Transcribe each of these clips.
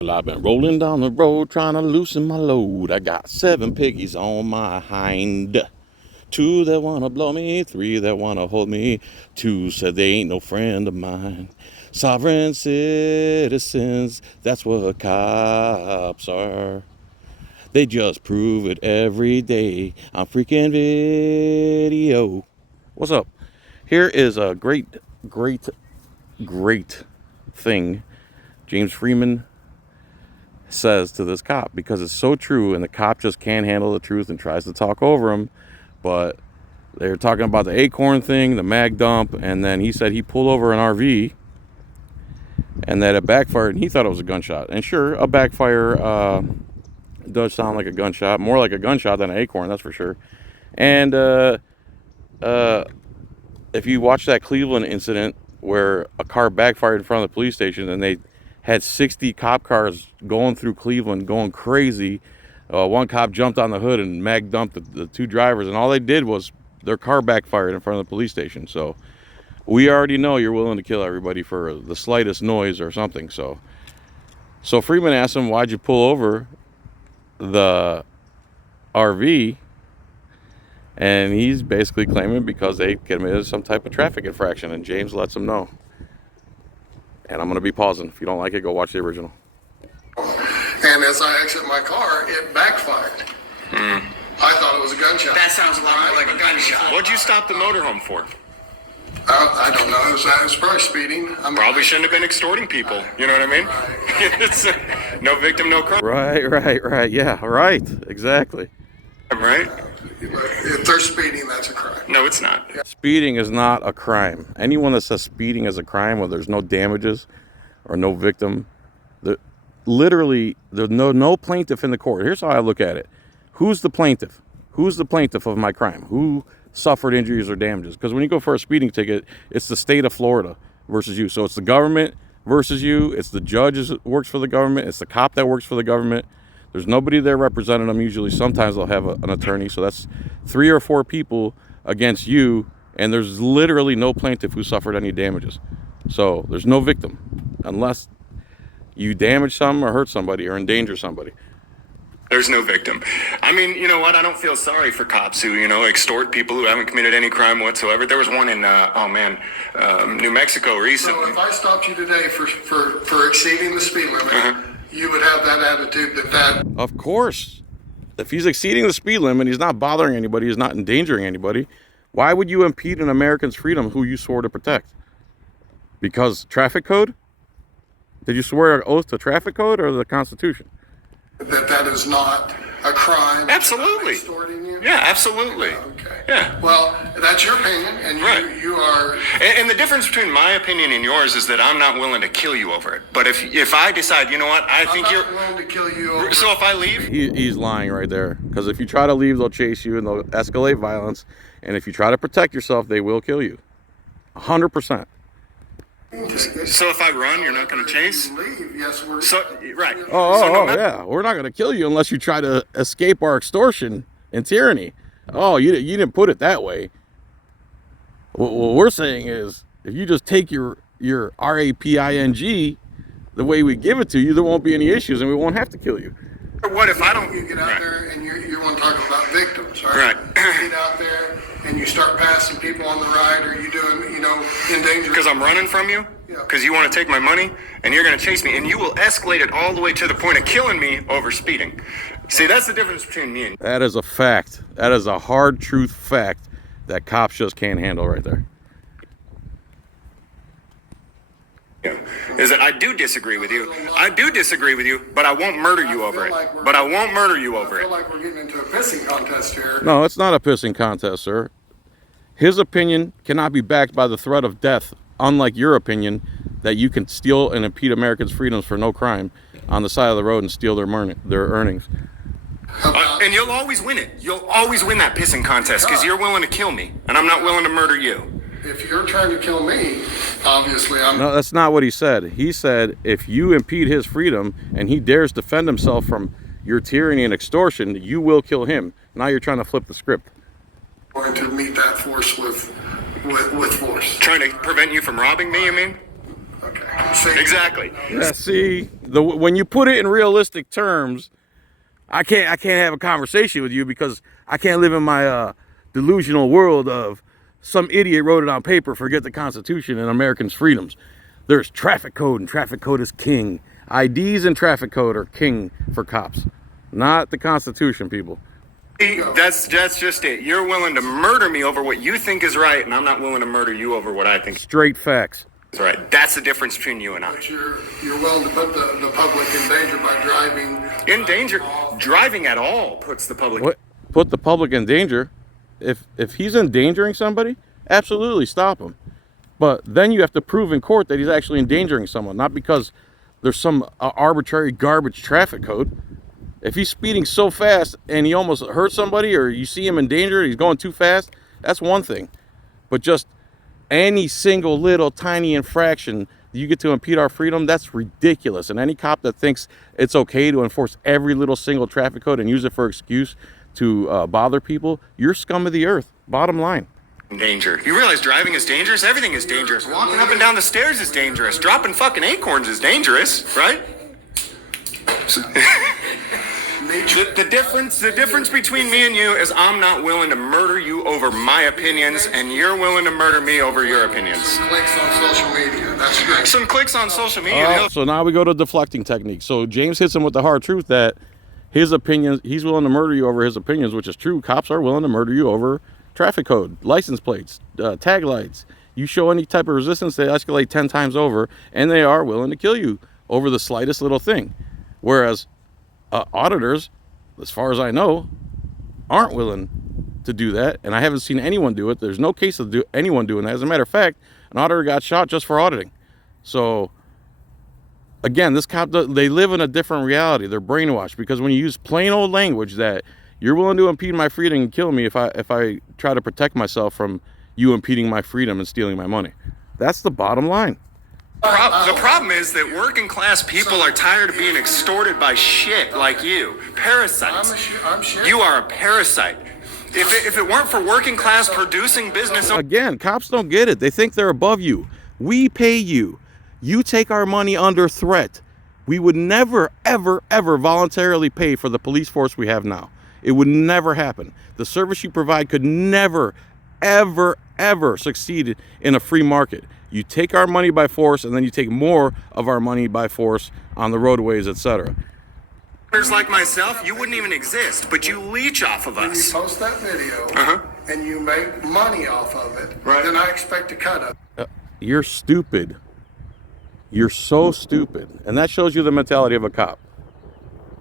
Well, I've been rolling down the road trying to loosen my load. I got 7 piggies on my hind. 2 that wanna blow me, 3 that wanna hold me. 2 said they ain't no friend of mine. Sovereign citizens, that's what cops are. They just prove it every day on freaking video. What's up? Here is a great thing James Freeman says to this cop, because it's so true, and the cop just can't handle the truth and tries to talk over him. But they're talking about the acorn thing, the mag dump, and then he said he pulled over an RV and that it backfired, and he thought it was a gunshot. And sure, a backfire does sound like a gunshot, more like a gunshot than an acorn, that's for sure. And if you watch that Cleveland incident where a car backfired in front of the police station and they had 60 cop cars going through Cleveland, going crazy. One cop jumped on the hood and mag dumped the 2 drivers, and all they did was their car backfired in front of the police station. So we already know you're willing to kill everybody for the slightest noise or something. So Freeman asked him, why'd you pull over the RV? And he's basically claiming because they committed some type of traffic infraction, and James lets him know. And I'm going to be pausing. If you don't like it, go watch the original. And as I exit my car, it backfired. I thought it was a gunshot. That sounds a lot more like a gunshot. What'd you stop the motorhome for? I don't know. It was probably speeding. Probably shouldn't have been extorting people. You know what I mean? Right. It's no victim, no crime. Right. Yeah, right. Exactly. Right? If they're speeding, that's a crime. No, it's not. Speeding is not a crime. Anyone that says speeding is a crime where there's no damages or no victim, literally there's no plaintiff in the court. Here's how I look at it. Who's the plaintiff? Who's the plaintiff of my crime? Who suffered injuries or damages? Because when you go for a speeding ticket, it's the state of Florida versus you. So it's the government versus you. It's the judge that works for the government. It's the cop that works for the government. There's nobody there representing them usually. Sometimes they'll have an attorney. So that's 3 or 4 people against you, and there's literally no plaintiff who suffered any damages. So there's no victim unless you damage some or hurt somebody or endanger somebody. There's no victim. I mean, you know what? I don't feel sorry for cops who, extort people who haven't committed any crime whatsoever. There was one in, New Mexico recently. So if I stopped you today for exceeding the speed limit, you would have that attitude that... Of course. If he's exceeding the speed limit, he's not bothering anybody, he's not endangering anybody. Why would you impede an American's freedom who you swore to protect? Because traffic code? Did you swear an oath to traffic code or the Constitution? That is not a crime. Absolutely. Extorting you? Yeah, absolutely. Okay. Yeah. Well, that's your opinion, and Right. you are... And the difference between my opinion and yours is that I'm not willing to kill you over it. But if I decide, you know what, I think I'm not willing to kill you over... So if I leave... He's lying right there. Because if you try to leave, they'll chase you and they'll escalate violence. And if you try to protect yourself, they will kill you. 100%. So if I run, you're not going to chase? Leave, yes, we're... So, right. Yeah. We're not going to kill you unless you try to escape our extortion and tyranny. Oh, you didn't put it that way. What we're saying is, if you just take your RAPING the way we give it to you, there won't be any issues and we won't have to kill you. What if I don't... You get out there and you want to talk about victims, Right. You get out there and you start passing people on the ride, or you doing, endangering... Because I'm running from you? Yeah. Because you want to take my money? And you're going to chase me, and you will escalate it all the way to the point of killing me over speeding. See, that's the difference between me and you. That is a fact. That is a hard truth fact that cops just can't handle right there. Is that I do disagree with you. I do disagree with you, but I won't murder you over it. But I won't murder you over I feel it. like we're getting into a pissing contest here. No, it's not a pissing contest, sir. His opinion cannot be backed by the threat of death, unlike your opinion that you can steal and impede Americans' freedoms for no crime on the side of the road and steal their earnings. And you'll always win it. You'll always win that pissing contest because you're willing to kill me, and I'm not willing to murder you. If you're trying to kill me, obviously I'm... No, that's not what he said. He said if you impede his freedom and he dares defend himself from your tyranny and extortion, you will kill him. Now you're trying to flip the script. going to meet that force with force. Trying to prevent you from robbing me, you mean? Okay. See? Exactly. Yeah, see, when you put it in realistic terms, I can't have a conversation with you because I can't live in my delusional world of some idiot wrote it on paper, forget the Constitution and Americans' freedoms. There's traffic code, and traffic code is king. IDs and traffic code are king for cops, not the Constitution, people. That's just it. You're willing to murder me over what you think is right, and I'm not willing to murder you over what I think Straight facts. is right. That's the difference between you and I. But you're willing to put the public in danger by driving. In danger. Driving at all puts the public. What? Put the public in danger? If he's endangering somebody, absolutely stop him. But then you have to prove in court that he's actually endangering someone, not because there's some arbitrary garbage traffic code. If he's speeding so fast and he almost hurt somebody, or you see him in danger, he's going too fast, that's one thing. But just any single little tiny infraction that you get to impede our freedom, that's ridiculous. And any cop that thinks it's okay to enforce every little single traffic code and use it for excuse to bother people, you're scum of the earth. Bottom line. Danger. You realize driving is dangerous? Everything is dangerous. Walking up and down the stairs is dangerous. Dropping fucking acorns is dangerous, right? The difference between me and you is I'm not willing to murder you over my opinions, and you're willing to murder me over your opinions. Clicks on social media. That's great. Some clicks on social media. So now we go to deflecting technique. So James hits him with the hard truth that his opinions, he's willing to murder you over his opinions, which is true. Cops are willing to murder you over traffic code, license plates, tag lights. You show any type of resistance, they escalate 10 times over, and they are willing to kill you over the slightest little thing. Whereas auditors, as far as I know, aren't willing to do that, and I haven't seen anyone do it. There's no case of anyone doing that. As a matter of fact, an auditor got shot just for auditing. So again, this cop, they live in a different reality. They're brainwashed, because when you use plain old language that you're willing to impede my freedom and kill me if I try to protect myself from you impeding my freedom and stealing my money. That's the bottom line. The problem is that working class people are tired of being extorted by shit like you. Parasites. I'm sure. You are a parasite. If it weren't for working class producing business... Again, cops don't get it. They think they're above you. We pay you. You take our money under threat. We would never, ever, ever voluntarily pay for the police force we have now. It would never happen. The service you provide could never, ever, ever succeed in a free market. You take our money by force, and then you take more of our money by force on the roadways, etc. Like myself, you wouldn't even exist, but you leech off of When you us. post that video and you make money off of it, Right. then I expect a cut of it. You're stupid. You're so stupid. And that shows you the mentality of a cop.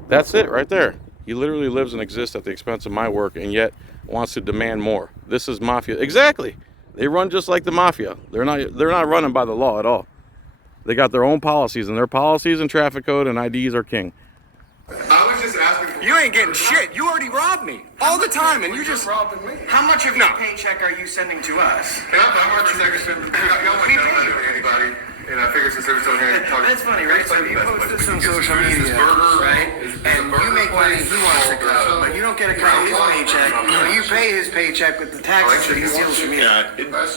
That's it right there. He literally lives and exists at the expense of my work, and yet wants to demand more. This is mafia. Exactly. They run just like the mafia. They're not running by the law at all. They got their own policies, and their policies and traffic code and IDs are king. I was just asking. You ain't getting shit. You already robbed me all the time, and you just... robbing me. How much of No. your paycheck are you sending to us? How much is that? Y'all wouldn't know better than anybody. And I figure since they're still here talking. That's funny, right? So you post this on social media, right? And you make money, he wants to cut, but you don't get a cut of his paycheck. You pay his paycheck with the taxes that he steals from you. Yeah,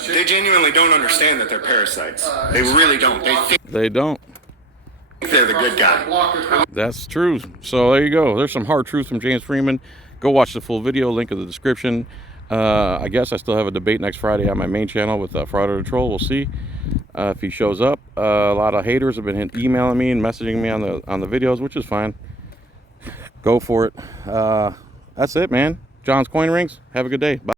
they genuinely don't understand that they're parasites. They really don't. They think They don't. they're the good guy. That's true. So there you go. There's some hard truth from James Freeman. Go watch the full video, link in the description. I guess I still have a debate next Friday on my main channel with Fraud or Troll. We'll see if he shows up. A lot of haters have been emailing me and messaging me on the videos, which is fine. Go for it. That's it, man. John's Coin Rings. Have a good day. Bye.